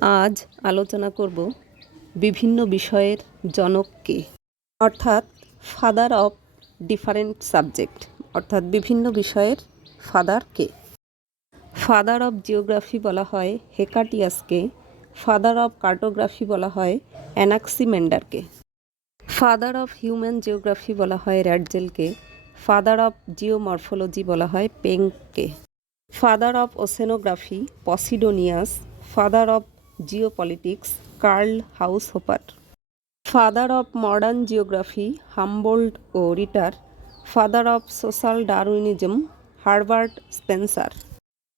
আজ আলোচনা করব বিভিন্ন বিষয়ের জনককে অর্থাৎ ফাদার অফ ডিফারেন্ট সাবজেক্ট অর্থাৎ বিভিন্ন বিষয়ের ফাদার কে? ফাদার অফ জিওগ্রাফি বলা হয় হেকাটিয়াসকে ফাদার অফ কার্টোগ্রাফি বলা হয় অ্যানাক্সিমেন্ডারকে ফাদার অফ হিউম্যান জিওগ্রাফি বলা হয় র্যাডজেলকে ফাদার অফ জিওমরফোলজি বলা হয় পেংকে father of oceanography Posidonius father of geopolitics Karl Haushofer father of modern geography Humboldt O Ritter father of social Darwinism Herbert Spencer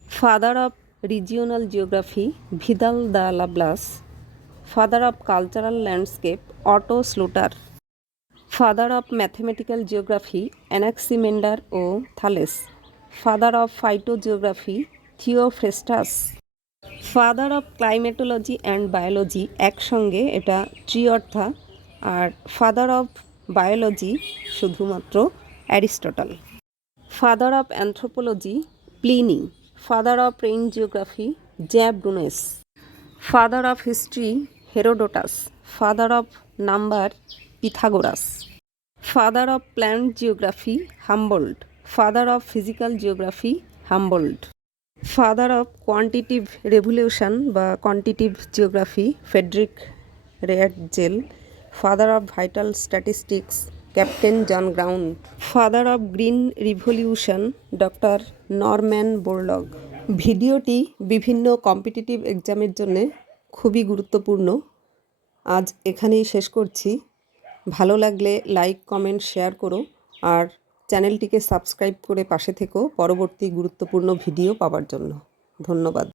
father of regional geography Vidal de Lablache father of cultural landscape Otto Schluter father of mathematical geography Anaximander O Thales father of phytogeography Theophrastus father of climatology and biology একসঙ্গে এটা ট্রি অর্থা আর father of biology শুধুমাত্র Aristotle. Father of anthropology Pliny father of rain geography Jean Brunhes father of history Herodotus father of number Pythagoras father of plant geography Humboldt father of physical geography Humboldt father of quantitative revolution বা quantitative geography Friedrich Ratzel father of vital statistics captain John Graunt father of green revolution doctor Norman Borlaug ভিডিওটি বিভিন্ন competitive এক্সামের জন্য খুবই গুরুত্বপূর্ণ। আজ এখানেই শেষ করছি। ভালো লাগলে লাইক কমেন্ট শেয়ার করো। আর চ্যানেলটিকে সাবস্ক্রাইব করে পাশে থেকো পরবর্তী গুরুত্বপূর্ণ ভিডিও পাওয়ার জন্য। ধন্যবাদ।